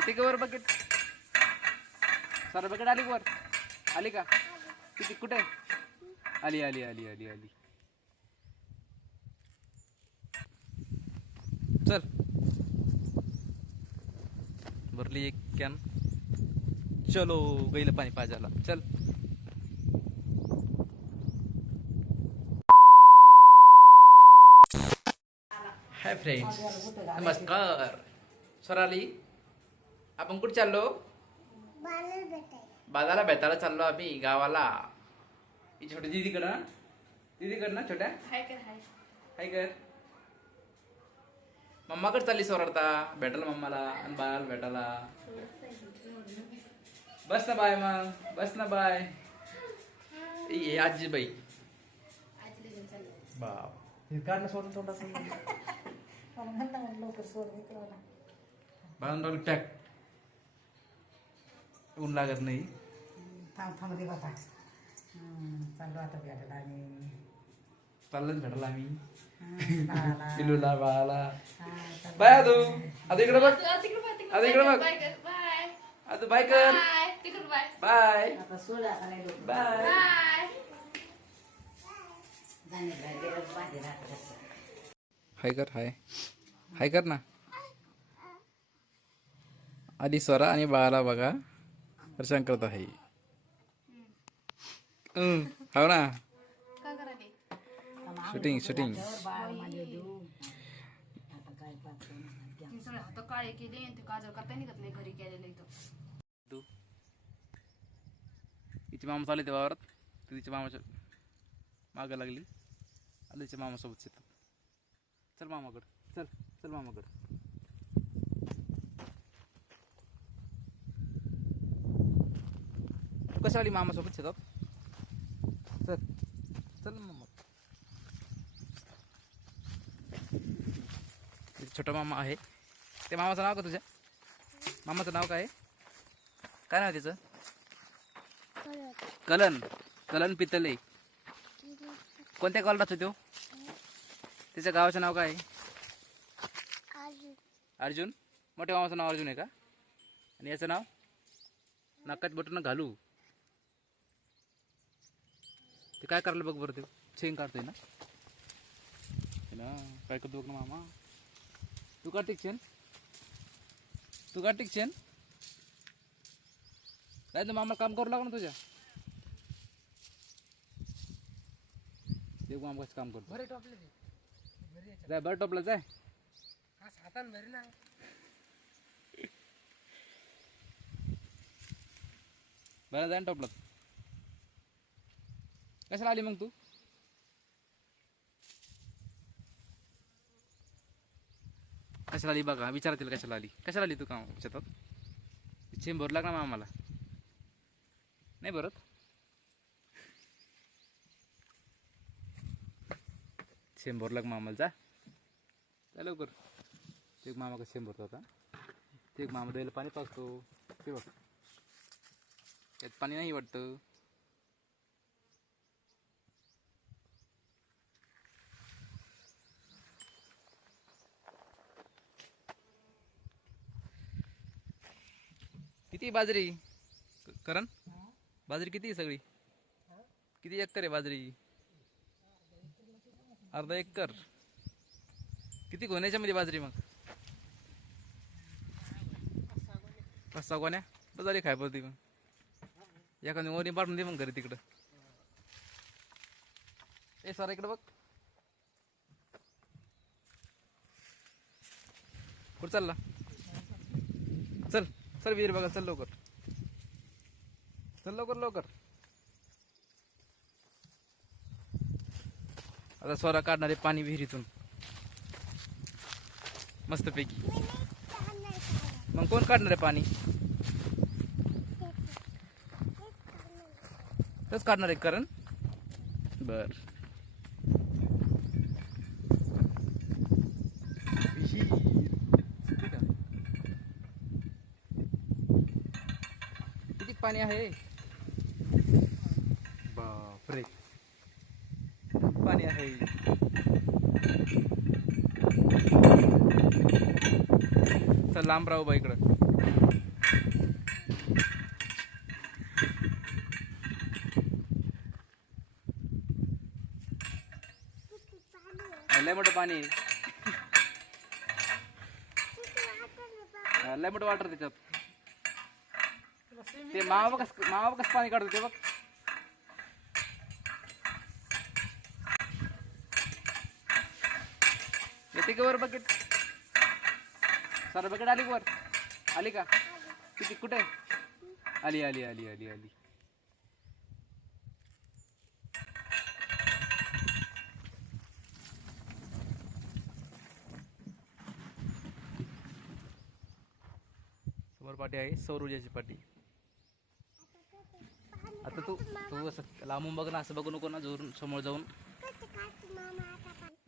येते का वर बकेट सर बकेट आली का वर. आली का? किती? कुठे? आली आली आली आली आली. चल. भरली एक कॅन चलो गेलं पाणी पाजायला. चल. हाय फ्रेंड्स नमस्कार. सर आली? आपण कुठे चाललो? बाजारला भेटायला चाललो आम्ही गावाला. ही छोटी दीदीकडं ना दीदीकडं ना छोट्या? हाय कर हाय. हाय कर. मम्माकडे चालली स्वरार्था भेटायला मम्माला आणि बाळाला भेटायला. बस ना बाय मग बस ना बाय. ये आजी बाई बाप. काढणं सोडून तोंडाचं बाळून टॅक. ऊन लागत नाही. थांब थांब दे बाबा. चाललो आता भेटायला भेटायला आम्ही. बाळाला. पिलूला बाळाला. हा, चाललो. बाय आदू आता इकडे बघ. आता आता इकडे बघ. बाय कर बाय. आदू बाय कर. बाय तिकडे बाय. बाय. आता सोड आता नाही लोक. बाय. बाय. जाणे गेलं बाहेर राहतं कसं. हाय कर हाय. हाय कर ना. आधी स्वरा आणि बाळाला बघा. हर्षण करत आहे. हं, हो ना? Shooting shooting. काळे केले आणि ते काजळ करता निघत नाही घरी केलेलं इथं. तिचे मामा चालले ते वावरात. ती तिच्या मामाच्या मागं लागली. आलं तिच्या मामासोबत शेतात. चल मामाकडं. चल चल मामाकडं. तू कशा आली मामासोबत शेतात? चल. चल मामा छोटा मामा आहे. ते मामाचं नाव का तुझ्या? मामाचं नाव काय? आहे काय नाव त्याचं कलन. कलन पितले. कोणत्या कॉलराच तो? त्याच्या गावाचं नाव काय? आहे अर्जुन. मोठ्या मामाचं नाव अर्जुन आहे का? आणि याचं नाव? नाकात बटन घालू. ते काय करायला बघ बरं ते. शेंग काढतोय ना. हे ना काय करतो बघ ना मामा. तू का टिकशेन तू का टिकशेन काय तर मामा काम करू लागू ना तुझ्या? ते मामा कसं काम करतो. बरे टोपले जाय बरं टोपलं जाय. हातान भरी ना? बरं जाय ना टोपलं कशाला आली मग तू? कशाला आली बघा विचारतील कशाला आली. कशाला आली तू का शेतात? चेंबर भरू लागला आम्हाला नाही भरत? शेंब लाग मामाला जा. त्या लवकर. ते एक मामा कसं शेंब होता. आता ते एक मामा द्यायला पाणी पाचतो ते बघ. त्यात पाणी नाही वाटतं. किती बाजरी? करण? बाजरी किती आहे सगळी? किती एकर आहे बाजरी? अर्धा एकर. किती गोण्याच्या मध्ये बाजरी मग? पाच सहा गोण्या? बस झाली खाय पडती मग. एखादी ओरी पाठवून दे मग घरी तिकडं. ए सर इकडं बघ. कुठं चालला? चल. चल विहीर बघा चल लवकर. चल लवकर लवकर. आता स्वरा काढणारे पाणी विहिरीतून. मस्तपैकी. मग कोण काढणार आहे पाणी? तच काढणार आहे करण? बर. पाणी आहे. बापरे. खूप पाणी आहे. तर लांब राहू बा इकडं. लय मोठं पाणी लय मोठं वाटर त्याच्यात. ते मामा कस मामा कसं पाणी काढतो ते बघ. येते का वर बकेट सर बकेट आली वर? आली का? किती कुठे? आली आली आली आली आली. समोर पाठी आहे सौर ऊर्जाची पाठी आता तू तू असं लांबून बघ ना असं बघू नको ना जोरून समोर जाऊन.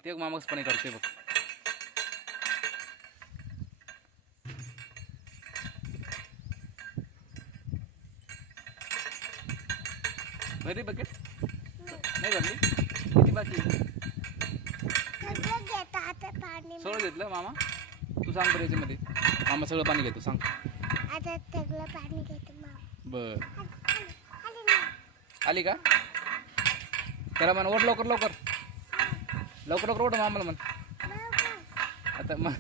ते मामाच पाणी काढते बघ. भरली बकेट नाही भरली? किती बाकी? सगळं घेतलं मामा? तू सांग बरं याच्यामध्ये. मामा सगळं पाणी घेतो सांग. आता सगळं पाणी घेतो बर. आली का? त्याला म्हण ओढ लवकर लवकर. लवकर लवकर ओढ मामाला म्हण. आता मग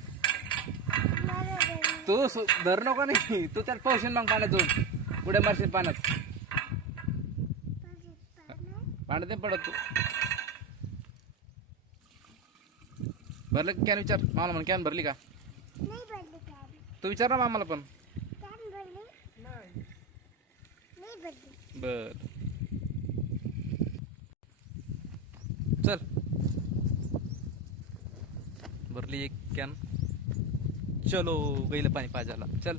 तू धर नको नाही. तू त्यात पावशील मग पाण्यात जाऊन. पुढे मारशील पाण्यात. पाण्यात नाही पडत तू. भरलं कॅन विचार? मामाला म्हण कॅन भरली का? तू विचार ना मामाला पण. बर. चल. भरली एक कॅन चलो गईला पाणी पाजायला चल.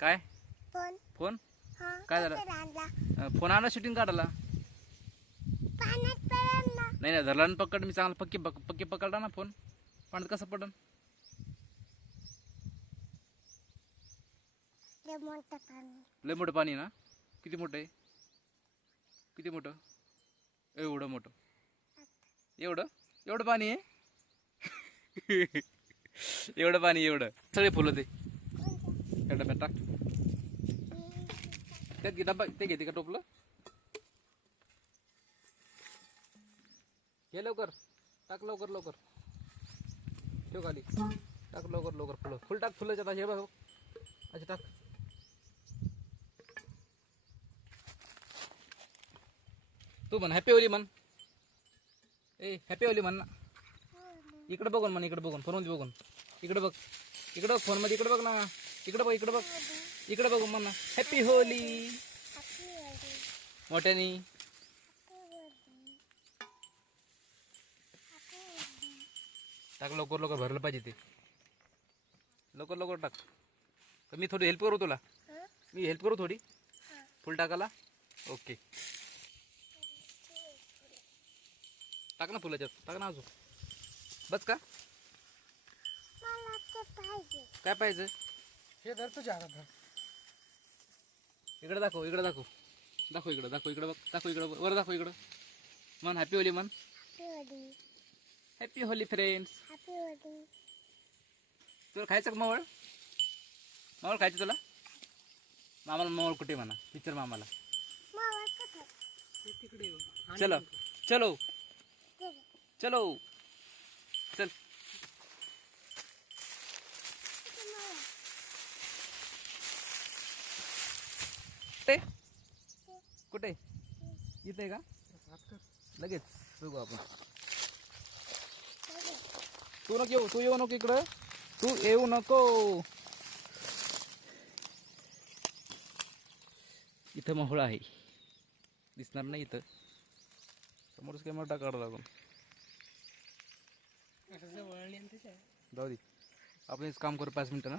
काय फोन. हा काय झालं? अं, फोन आणा शूटिंग काढायला? पाण्यात ना नाही नाही धरला ना पकड मी चांगला पक्की पक पक्की पकडला ना फोन पाण्यात कसं पडन? लय मोठं पाणी आहे ना? किती मोठं आहे? किती मोठं? एवढं मोठं. एवढं? एवढं पाणी आहे? एवढं पाणी एवढं. सगळे फुलं ते. एवढं डब्यात टाक. त्यात घे डब्बा ते घेते का टोपलं घे लवकर टाक लवकर लवकर ठेव खाली टाक लवकर लवकर फुलं फुल टाक फुलं हे बघ अच्छा टाक तू म्हण हॅपी होली म्हण ए हॅपी होली म्हण ना इकडे बघून म्हण इकडे बघून फोनमध्ये बघून इकडे बघ इकडे बघ फोनमध्ये इकडे बघ ना इकडे बघ इकडे बघ इकडे बघून म्हण ना हॅपी होली मोठ्यानी. टाक लवकर लवकर भरलं पाहिजे ते. लवकर लवकर टाक. तर मी थोडी हेल्प करू तुला. मी हेल्प करू थोडी. फुल टाकायला. ओके टाक ना फुलाच्यात. टाक ना अजून. बस का? मला ते पाहिजे. काय पाहिजे? हे धर तुझ्या हातात इकडे दाखव इकडे दाखव. दाखव इकडं दाखव इकडं बघ दाखव इकडं वर दाखव इकडं. मन हॅपी होली मन. हॅपी होली फ्रेंड्स तुला खायचं का मावळ? मावळ खायचं तुला? मामाला मावळ कुठे म्हणा? पिक्चर मामाला. चलो. चलो. चलो. कुठे कुठे? इथे का? लगेच बघू आपण. तू नको येऊ तू येऊ नको इकडं. तू येऊ नको. इथं मोहळा आहे. दिसणार नाही इथं. समोरच कॅमेरा टाकावं लागून जाऊ दे. आपण हेच काम करू पाच मिनिटं ना?